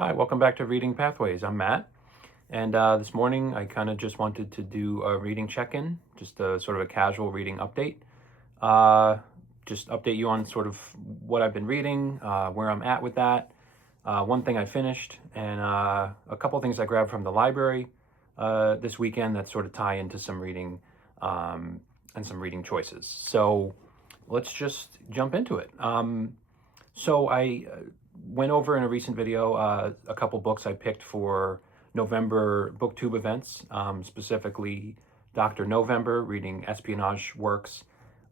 Hi, welcome back to Reading Pathways. I'm Matt, and this morning I kind of just wanted to do a reading check-in, just a sort of a casual reading update. Uh, just update you on sort of what I've been reading, where I'm at with that, one thing I finished, and a couple things I grabbed from the library this weekend that sort of tie into some reading and some reading choices. So let's just jump into it. So I went over in a recent video a couple books I picked for November BookTube events, specifically Dr. November, reading espionage works,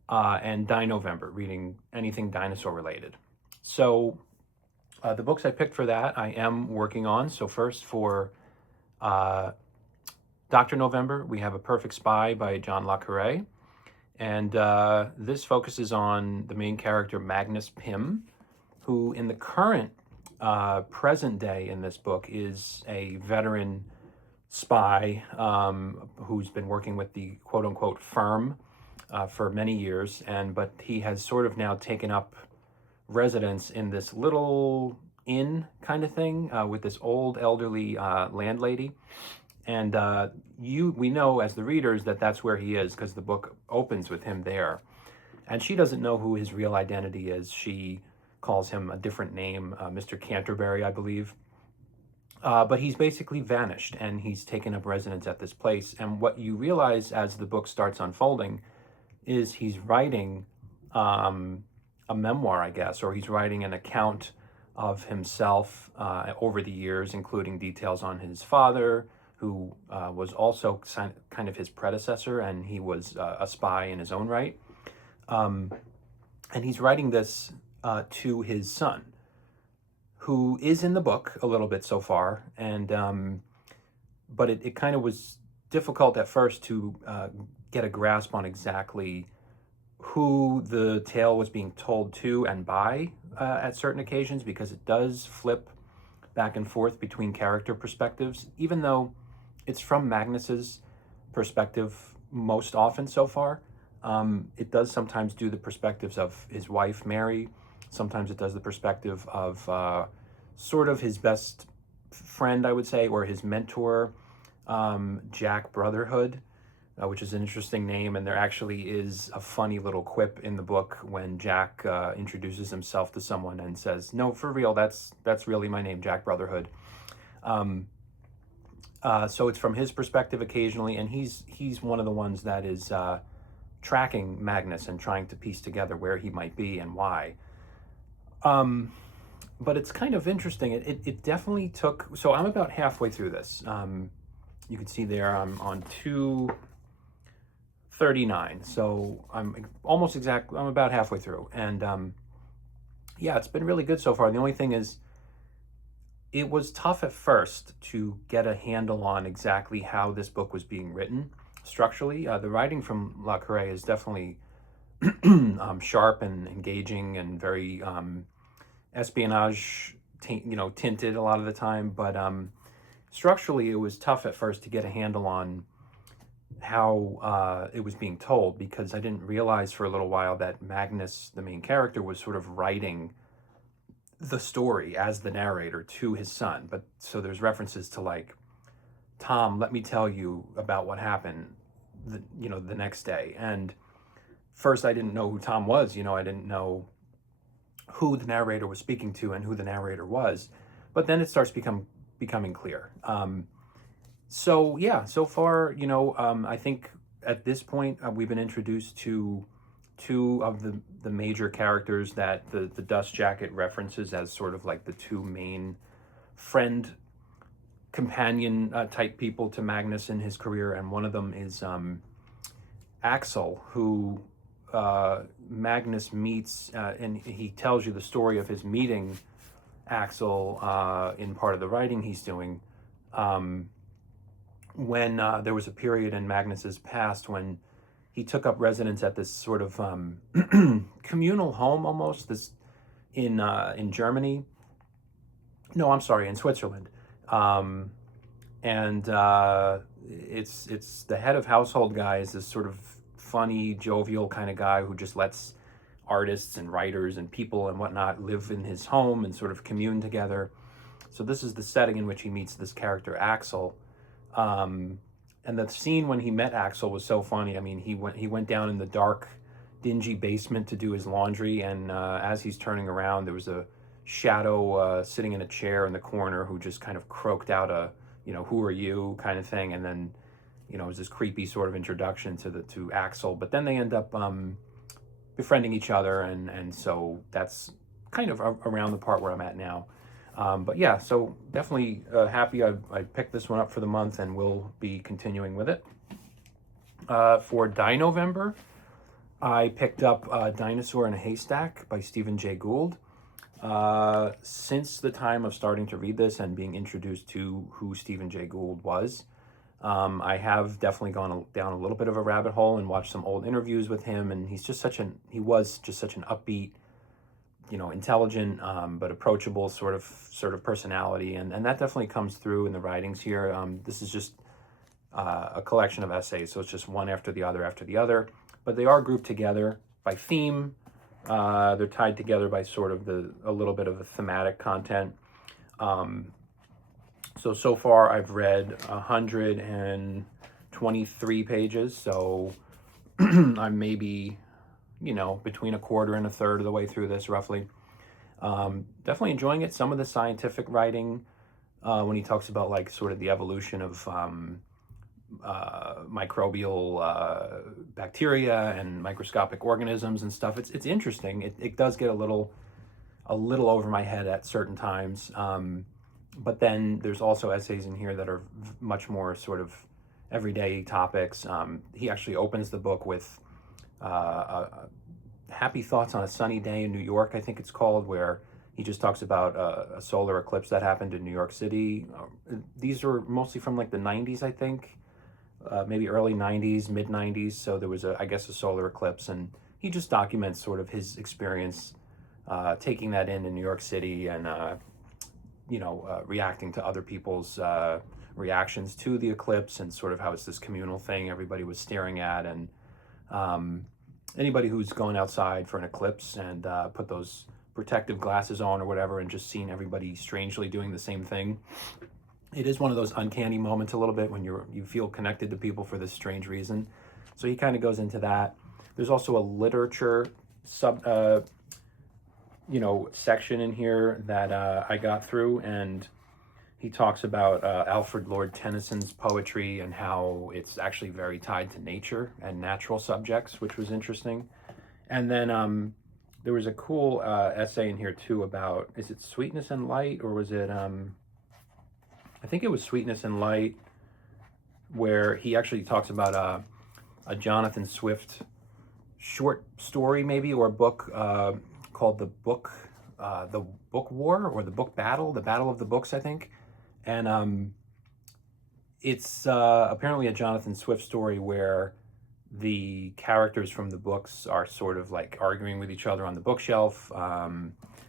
and Dinovember, reading anything dinosaur related. So the books I picked for that I am working on. So first for uh, Dr. November, we have A Perfect Spy by John Le Carre. And this focuses on the main character, Magnus Pym, who in the current present day in this book is a veteran spy who's been working with the quote unquote firm for many years, but he has sort of now taken up residence in this little inn kind of thing with this old elderly landlady. And we know as the readers that that's where he is because the book opens with him there. And she doesn't know who his real identity is. She calls him a different name, Mr. Canterbury, I believe. But he's basically vanished and he's taken up residence at this place. And what you realize as the book starts unfolding is he's writing a memoir, I guess, or he's writing an account of himself over the years, including details on his father, who was also kind of his predecessor, and he was a spy in his own right. And he's writing this to his son, who is in the book a little bit so far, and but it kind of was difficult at first to get a grasp on exactly who the tale was being told to and by at certain occasions, because it does flip back and forth between character perspectives, even though it's from Magnus's perspective most often so far. It does sometimes do the perspectives of his wife, Mary. Sometimes it does the perspective of sort of his best friend, I would say, or his mentor, Jack Brotherhood, which is an interesting name. And there actually is a funny little quip in the book when Jack introduces himself to someone and says, "No, for real, that's really my name, Jack Brotherhood." So it's from his perspective occasionally, and he's one of the ones that is tracking Magnus and trying to piece together where he might be and why. But it's kind of interesting. It definitely took. So I'm about halfway through this. You can see there I'm on 239. So I'm almost exact. I'm about halfway through, and yeah, it's been really good so far. The only thing is, it was tough at first to get a handle on exactly how this book was being written structurally. The writing from Le Carre is definitely sharp and engaging and very espionage, tinted a lot of the time. But structurally, it was tough at first to get a handle on how it was being told, because I didn't realize for a little while that Magnus, the main character, was sort of writing the story as the narrator to his son. But so there's references to like, "Tom, let me tell you about what happened the next day." And first I didn't know who Tom was. I didn't know who the narrator was speaking to and who the narrator was. But then it starts becoming clear. So yeah, so far, I think at this point we've been introduced to two of the major characters that the Dust Jacket references as sort of like the two main friend companion type people to Magnus in his career. And one of them is Axel, who Magnus meets, and he tells you the story of his meeting Axel in part of the writing he's doing, when there was a period in Magnus's past when he took up residence at this sort of communal home, almost, this in Germany. No, I'm sorry, in Switzerland. And it's the head of household guy is this sort of funny, jovial kind of guy who just lets artists and writers and people and whatnot live in his home and sort of commune together. So this is the setting in which he meets this character Axel. And the scene when he met Axel was so funny. I mean, he went down in the dark, dingy basement to do his laundry, and as he's turning around, there was a shadow sitting in a chair in the corner who just kind of croaked out a, who are you kind of thing, and then, it was this creepy sort of introduction to Axel. But then they end up befriending each other, and so that's kind of around the part where I'm at now. But yeah, so definitely happy I picked this one up for the month, and we'll be continuing with it. For Dinovember, I picked up Dinosaur in a Haystack by Stephen Jay Gould. Since the time of starting to read this and being introduced to who Stephen Jay Gould was, I have definitely gone down a little bit of a rabbit hole and watched some old interviews with him, and he was just such an upbeat, intelligent, but approachable sort of personality, and that definitely comes through in the writings here. This is just a collection of essays, so it's just one after the other, but they are grouped together by theme. They're tied together by sort of a little bit of a thematic content. So far I've read 123 pages, so I'm maybe, between a quarter and a third of the way through this, roughly. Definitely enjoying it. Some of the scientific writing, when he talks about like sort of the evolution of microbial bacteria and microscopic organisms and stuff, it's interesting. It does get a little over my head at certain times. But then there's also essays in here that are much more sort of everyday topics. He actually opens the book with Happy Thoughts on a Sunny Day in New York, I think it's called, where he just talks about a solar eclipse that happened in New York City. These are mostly from like the 90s, I think, maybe early 90s, mid 90s. So there was I guess a solar eclipse, and he just documents sort of his experience taking that in New York City, and reacting to other people's reactions to the eclipse, and sort of how it's this communal thing everybody was staring at. And anybody who's gone outside for an eclipse and put those protective glasses on or whatever, and just seen everybody strangely doing the same thing, it is one of those uncanny moments a little bit when you feel connected to people for this strange reason. So he kind of goes into that. There's also a literature section in here that I got through, and he talks about Alfred Lord Tennyson's poetry and how it's actually very tied to nature and natural subjects, which was interesting. And then there was a cool essay in here too about, is it Sweetness and Light, or was it, I think it was Sweetness and Light, where he actually talks about a Jonathan Swift short story maybe, or book called The Book War, or The Battle of the Books, I think. And it's apparently a Jonathan Swift story where the characters from the books are sort of like arguing with each other on the bookshelf.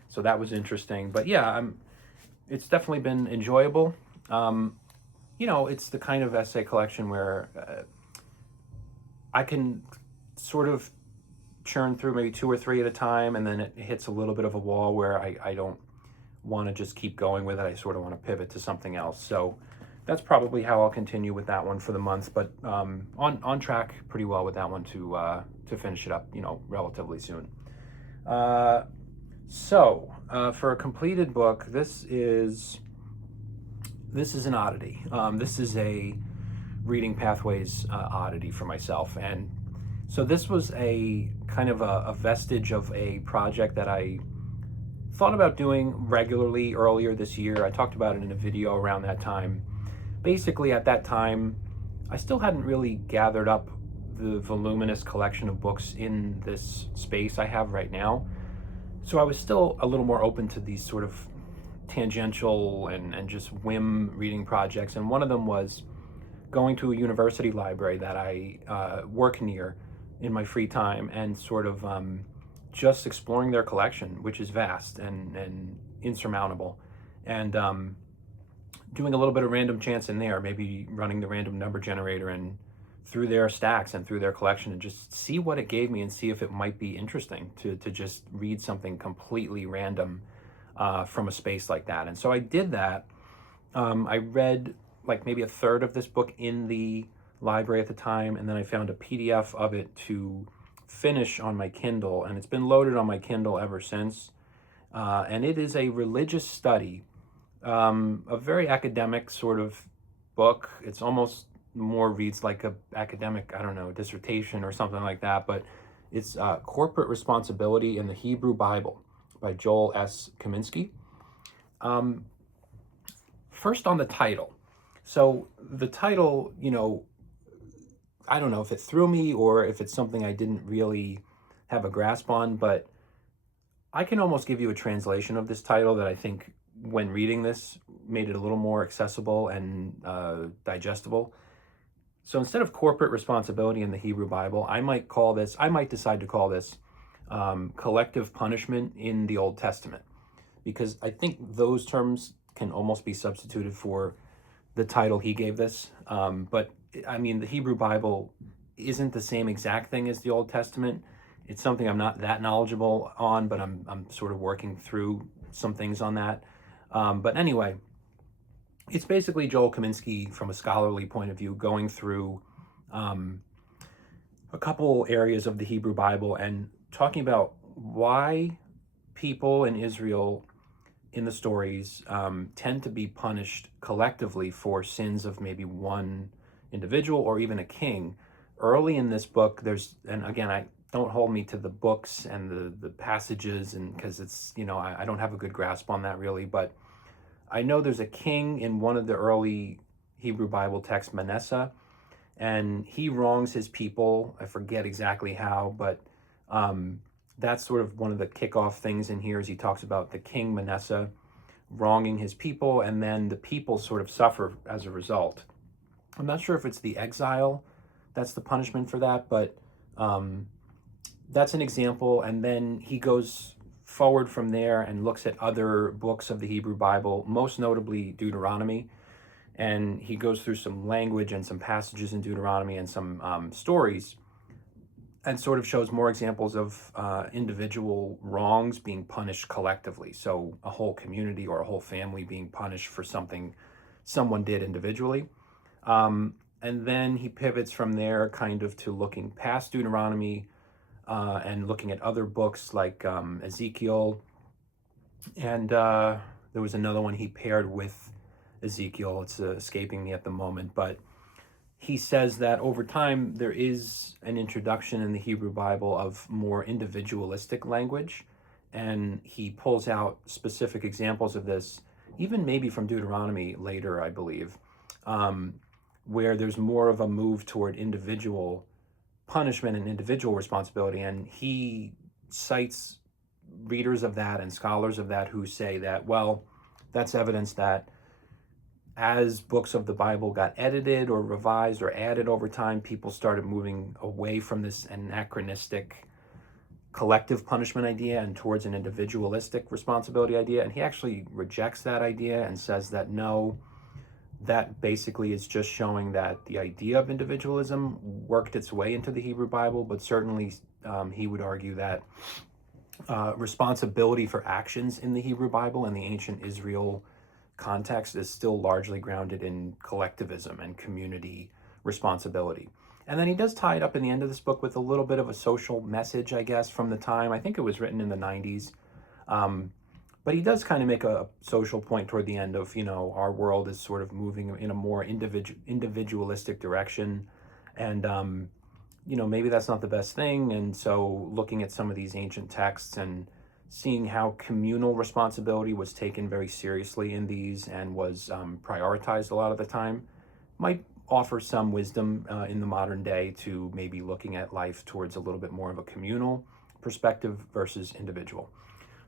So that was interesting. But yeah, it's definitely been enjoyable. It's the kind of essay collection where I can sort of churn through maybe 2 or 3 at a time, and then it hits a little bit of a wall where I don't want to just keep going with it. I sort of want to pivot to something else. So that's probably how I'll continue with that one for the month, but on track pretty well with that one to finish it up, relatively soon. So for a completed book, this is an oddity. This is a Reading Pathways oddity for myself, and so this was a kind of a vestige of a project that I thought about doing regularly earlier this year. I talked about it in a video around that time. Basically, at that time, I still hadn't really gathered up the voluminous collection of books in this space I have right now. So I was still a little more open to these sort of tangential and just whim reading projects. And one of them was going to a university library that I work near in my free time, and sort of just exploring their collection, which is vast and insurmountable. And doing a little bit of random chance in there, maybe running the random number generator and through their stacks and through their collection, and just see what it gave me and see if it might be interesting to just read something completely random. from a space like that. And so I did that. I read like maybe a third of this book in the library at the time, and then I found a PDF of it to finish on my Kindle, and it's been loaded on my Kindle ever since. And it is a religious study, a very academic sort of book. It's almost more reads like a academic, I don't know, dissertation or something like that, but it's Corporate Responsibility in the Hebrew Bible by Joel S. Kaminsky. First on the title. So the title, I don't know if it threw me or if it's something I didn't really have a grasp on, but I can almost give you a translation of this title that I think when reading this made it a little more accessible and digestible. So instead of corporate responsibility in the Hebrew Bible, I might decide to call this collective punishment in the Old Testament, because I think those terms can almost be substituted for the title he gave this. But I mean, the Hebrew Bible isn't the same exact thing as the Old Testament. It's something I'm not that knowledgeable on, but I'm sort of working through some things on that. But anyway, it's basically Joel Kaminsky from a scholarly point of view going through a couple areas of the Hebrew Bible and talking about why people in Israel in the stories tend to be punished collectively for sins of maybe one individual or even a king. Early in this book, and again, I don't hold me to the books and the passages, and because it's, I don't have a good grasp on that really, but I know there's a king in one of the early Hebrew Bible texts, Manasseh, and he wrongs his people. I forget exactly how, but that's sort of one of the kickoff things in here, is he talks about the king Manasseh wronging his people, and then the people sort of suffer as a result. I'm not sure if it's the exile that's the punishment for that, but that's an example. And then he goes forward from there and looks at other books of the Hebrew Bible, most notably Deuteronomy. And he goes through some language and some passages in Deuteronomy and some stories, and sort of shows more examples of individual wrongs being punished collectively. So a whole community or a whole family being punished for something someone did individually. And then he pivots from there kind of to looking past Deuteronomy and looking at other books like Ezekiel. And there was another one he paired with Ezekiel. It's escaping me at the moment, but he says that over time there is an introduction in the Hebrew Bible of more individualistic language, and he pulls out specific examples of this, even maybe from Deuteronomy later, I believe, where there's more of a move toward individual punishment and individual responsibility. And he cites readers of that and scholars of that who say that, well, that's evidence that as books of the Bible got edited or revised or added over time, people started moving away from this anachronistic collective punishment idea and towards an individualistic responsibility idea. And he actually rejects that idea and says that no, that basically is just showing that the idea of individualism worked its way into the Hebrew Bible, but certainly he would argue that responsibility for actions in the Hebrew Bible and the ancient Israel context is still largely grounded in collectivism and community responsibility. And then he does tie it up in the end of this book with a little bit of a social message, I guess, from the time. I think it was written in the 90s. But he does kind of make a social point toward the end of, our world is sort of moving in a more individualistic direction. And, maybe that's not the best thing. And so looking at some of these ancient texts and seeing how communal responsibility was taken very seriously in these and was prioritized a lot of the time might offer some wisdom in the modern day to maybe looking at life towards a little bit more of a communal perspective versus individual.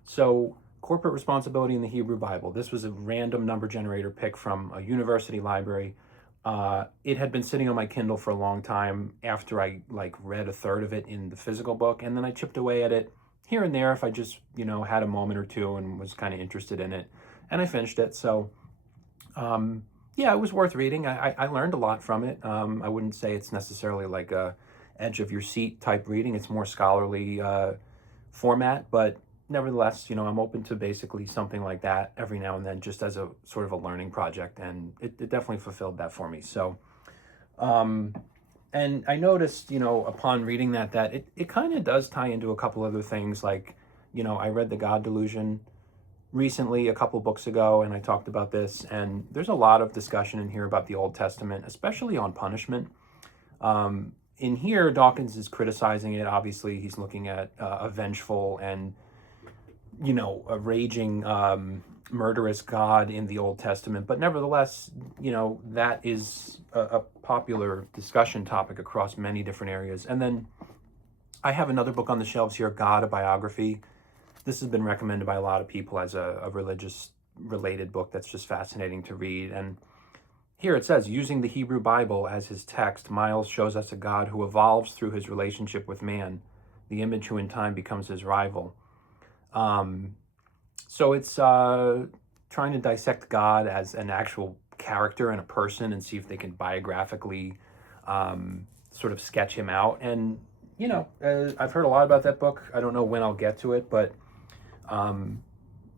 So corporate responsibility in the Hebrew Bible. This was a random number generator pick from a university library. It had been sitting on my Kindle for a long time after I read a third of it in the physical book, and then I chipped away at it here and there if I just, had a moment or two and was kind of interested in it, and I finished it. So, yeah, it was worth reading. I learned a lot from it. I wouldn't say it's necessarily like a edge of your seat type reading. It's more scholarly format, but nevertheless, I'm open to basically something like that every now and then, just as a sort of a learning project, and it definitely fulfilled that for me. So, um, and I noticed, upon reading that it kind of does tie into a couple other things. Like, I read The God Delusion recently, a couple books ago, and I talked about this, and there's a lot of discussion in here about the Old Testament, especially on punishment. In here, Dawkins is criticizing it. Obviously, he's looking at a vengeful and, a raging, murderous God in the Old Testament. But nevertheless, that is a popular discussion topic across many different areas. And then I have another book on the shelves here, God, a Biography. This has been recommended by a lot of people as a religious related book that's just fascinating to read. And here it says, using the Hebrew Bible as his text, Miles shows us a God who evolves through his relationship with man, the image who in time becomes his rival. So it's trying to dissect God as an actual character and a person, and see if they can biographically sort of sketch him out. And, I've heard a lot about that book. I don't know when I'll get to it, but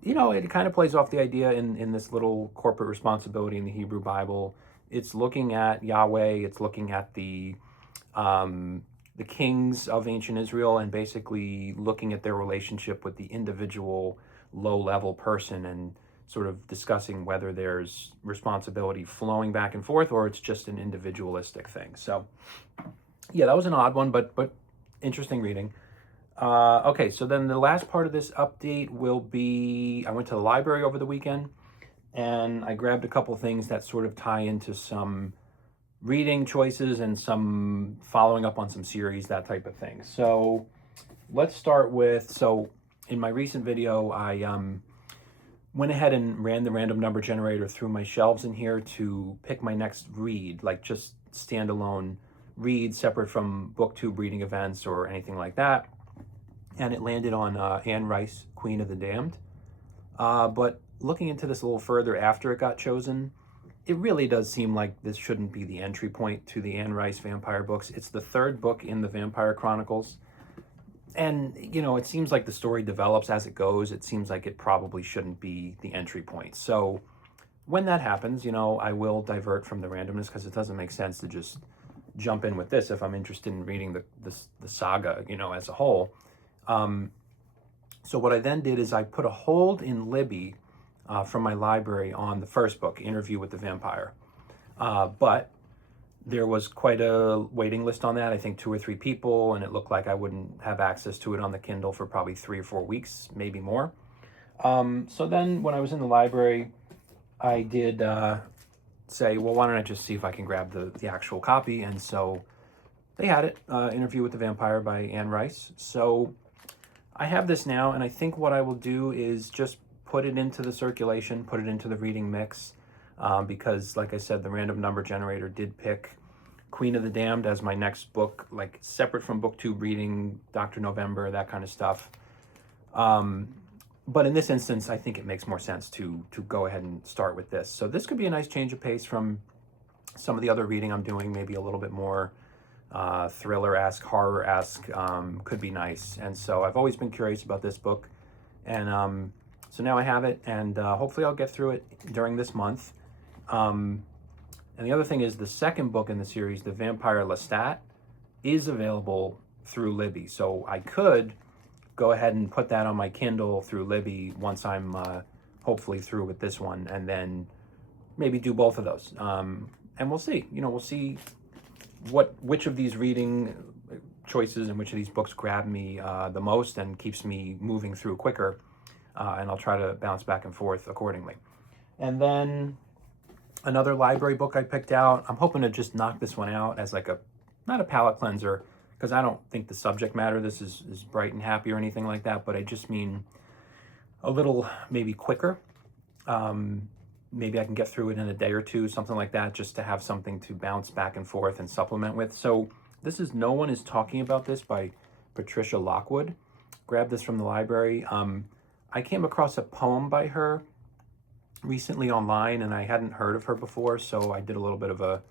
it kind of plays off the idea in this little corporate responsibility in the Hebrew Bible. It's looking at Yahweh. It's looking at the kings of ancient Israel, and basically looking at their relationship with the individual low-level person, and sort of discussing whether there's responsibility flowing back and forth, or it's just an individualistic thing. So, yeah, that was an odd one, but interesting reading. Okay, so then the last part of this update will be, I went to the library over the weekend, and I grabbed a couple things that sort of tie into some reading choices and some following up on some series, that type of thing. So let's start with, in my recent video, I went ahead and ran the random number generator through my shelves in here to pick my next read, like just standalone read separate from BookTube reading events or anything like that. And it landed on Anne Rice, Queen of the Damned. But looking into this a little further after it got chosen, it really does seem like this shouldn't be the entry point to the Anne Rice vampire books. It's the third book in the Vampire Chronicles. And, it seems like the story develops as it goes. It seems like it probably shouldn't be the entry point. So when that happens, I will divert from the randomness, because it doesn't make sense to just jump in with this if I'm interested in reading the saga, as a whole. So what I then did is I put a hold in Libby from my library on the first book, Interview with the Vampire. But there was quite a waiting list on that, I think 2 or 3 people, and it looked like I wouldn't have access to it on the Kindle for probably 3 or 4 weeks, maybe more. So then when I was in the library, I did say, well, why don't I just see if I can grab the actual copy? And so they had it, Interview with the Vampire by Anne Rice. So I have this now, and I think what I will do is just put it into the circulation, put it into the reading mix, because, like I said, the random number generator did pick Queen of the Damned as my next book, like separate from BookTube reading, Dr. November, that kind of stuff. But in this instance, I think it makes more sense to go ahead and start with this. So this could be a nice change of pace from some of the other reading I'm doing, maybe a little bit more thriller-esque, horror-esque, could be nice. And so I've always been curious about this book. And so now I have it, and hopefully I'll get through it during this month. And the other thing is, the second book in the series, The Vampire Lestat, is available through Libby. So I could go ahead and put that on my Kindle through Libby once I'm hopefully through with this one, and then maybe do both of those. And we'll see. We'll see which of these reading choices and which of these books grab me the most and keeps me moving through quicker. And I'll try to bounce back and forth accordingly. And then another library book I picked out, I'm hoping to just knock this one out as like not a palate cleanser, because I don't think the subject matter of this is bright and happy or anything like that, but I just mean a little maybe quicker. Maybe I can get through it in a day or two, something like that, just to have something to bounce back and forth and supplement with. So this is No One Is Talking About This by Patricia Lockwood. Grabbed this from the library. I came across a poem by her recently online, and I hadn't heard of her before, so I did a little bit of a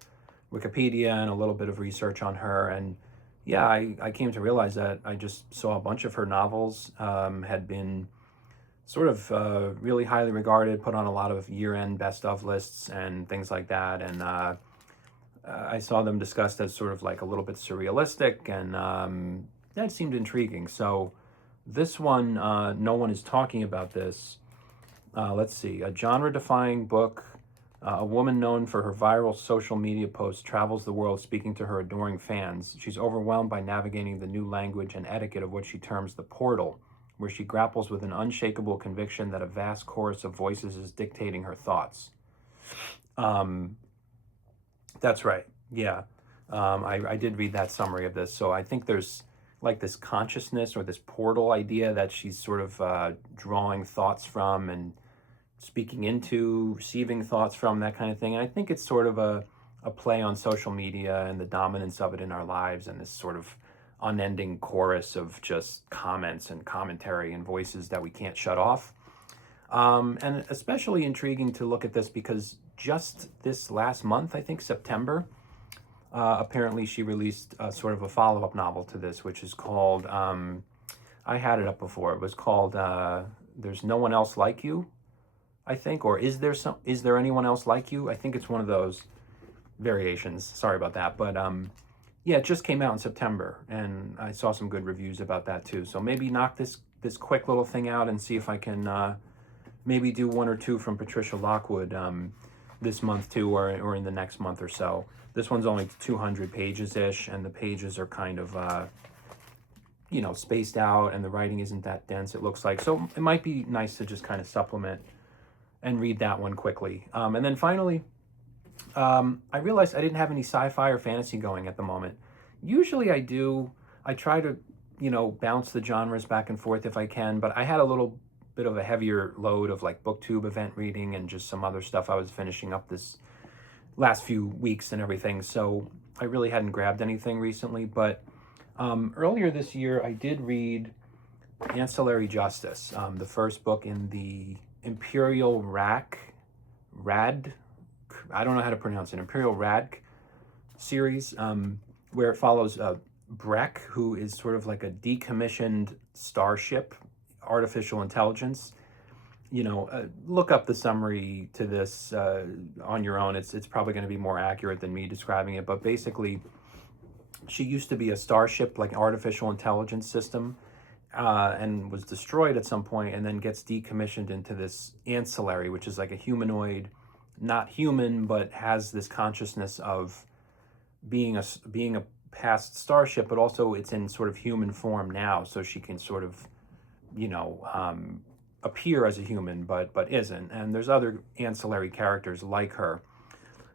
Wikipedia and a little bit of research on her, and yeah, I came to realize that I just saw a bunch of her novels had been sort of really highly regarded, put on a lot of year-end best of lists and things like that. And I saw them discussed as sort of like a little bit surrealistic, and that seemed intriguing. So this one, no one is talking about this. Let's see, a genre-defying book. A woman known for her viral social media posts travels the world speaking to her adoring fans. She's overwhelmed by navigating the new language and etiquette of what she terms the portal, where she grapples with an unshakable conviction that a vast chorus of voices is dictating her thoughts. That's right. Yeah. I did read that summary of this. So I think there's like this consciousness or this portal idea that she's sort of drawing thoughts from and speaking into, receiving thoughts from, that kind of thing. And I think it's sort of a play on social media and the dominance of it in our lives, and this sort of unending chorus of just comments and commentary and voices that we can't shut off. And especially intriguing to look at this because just this last month, I think September, apparently she released sort of a follow-up novel to this, which is called, I had it up before, it was called There's No One Else Like You, I think, or is there anyone else like you? I think it's one of those variations. Sorry about that. But yeah, it just came out in September, and I saw some good reviews about that too. So maybe knock this quick little thing out and see if I can maybe do one or two from Patricia Lockwood this month too, or in the next month or so. This one's only 200 pages-ish, and the pages are kind of spaced out, and the writing isn't that dense, it looks like. So it might be nice to just kind of supplement and read that one quickly. And then finally, I realized I didn't have any sci-fi or fantasy going at the moment. Usually I do. I try to, bounce the genres back and forth if I can, but I had a little bit of a heavier load of like BookTube event reading and just some other stuff I was finishing up this last few weeks and everything. So I really hadn't grabbed anything recently, but earlier this year I did read Ancillary Justice, the first book in the Imperial Rad, I don't know how to pronounce it, Imperial Rad series, where it follows Breck, who is sort of like a decommissioned starship, artificial intelligence. Look up the summary to this on your own. It's probably going to be more accurate than me describing it, but basically she used to be a starship, like an artificial intelligence system, and was destroyed at some point, and then gets decommissioned into this ancillary, which is like a humanoid, not human, but has this consciousness of being a past starship, but also it's in sort of human form now, so she can sort of, appear as a human, but isn't. And there's other ancillary characters like her.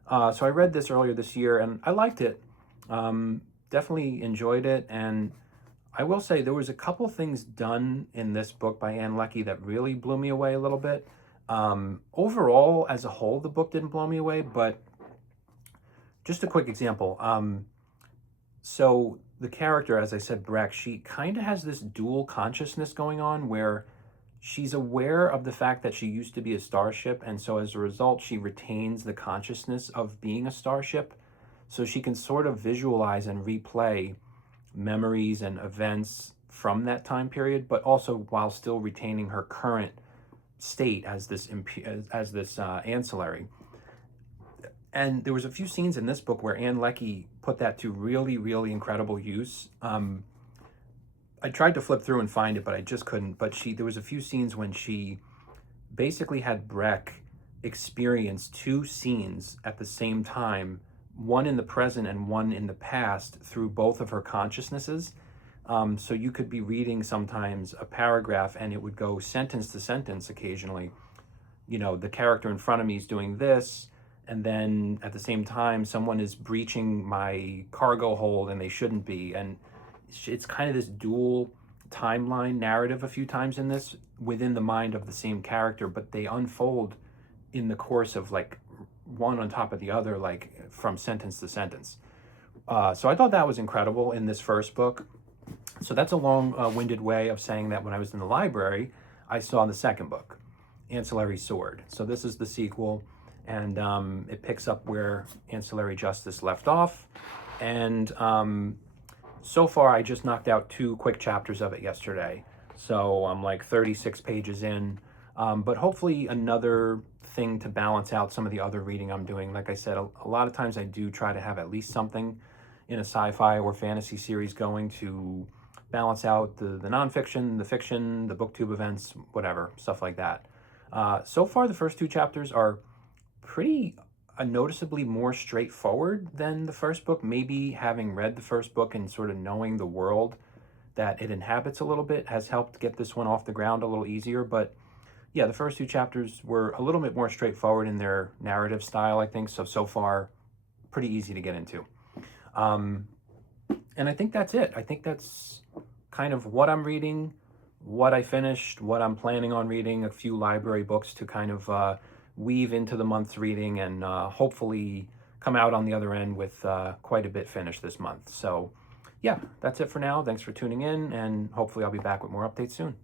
So I read this earlier this year, and I liked it. Definitely enjoyed it, and I will say there was a couple things done in this book by Ann Leckie that really blew me away a little bit. Overall, as a whole, the book didn't blow me away, but just a quick example. So the character, as I said, Breck, she kind of has this dual consciousness going on where she's aware of the fact that she used to be a starship, and so as a result, she retains the consciousness of being a starship. So she can sort of visualize and replay memories and events from that time period, but also while still retaining her current state as this ancillary. And there was a few scenes in this book where Ann Leckie put that to really, really incredible use. I tried to flip through and find it, but I just couldn't. But there was a few scenes when she basically had Breck experience two scenes at the same time, one in the present and one in the past, through both of her consciousnesses. So you could be reading sometimes a paragraph and it would go sentence to sentence occasionally. The character in front of me is doing this, and then at the same time someone is breaching my cargo hold and they shouldn't be. And it's kind of this dual timeline narrative a few times in this within the mind of the same character, but they unfold in the course of like one on top of the other, like from sentence to sentence. So I thought that was incredible in this first book. So that's a long-winded way of saying that when I was in the library, I saw the second book, Ancillary Sword. So this is the sequel, and it picks up where Ancillary Justice left off. And so far, I just knocked out 2 quick chapters of it yesterday. So I'm like 36 pages in. But hopefully another thing to balance out some of the other reading I'm doing. Like I said, a lot of times I do try to have at least something in a sci-fi or fantasy series going to balance out the nonfiction, the fiction, the booktube events, whatever, stuff like that. So far, the first two chapters are pretty noticeably more straightforward than the first book. Maybe having read the first book and sort of knowing the world that it inhabits a little bit has helped get this one off the ground a little easier. But yeah, the first two chapters were a little bit more straightforward in their narrative style, I think. So far, pretty easy to get into. And I think that's it. I think that's kind of what I'm reading, what I finished, what I'm planning on reading, a few library books to kind of weave into the month's reading and hopefully come out on the other end with quite a bit finished this month. So yeah, that's it for now. Thanks for tuning in, and hopefully I'll be back with more updates soon.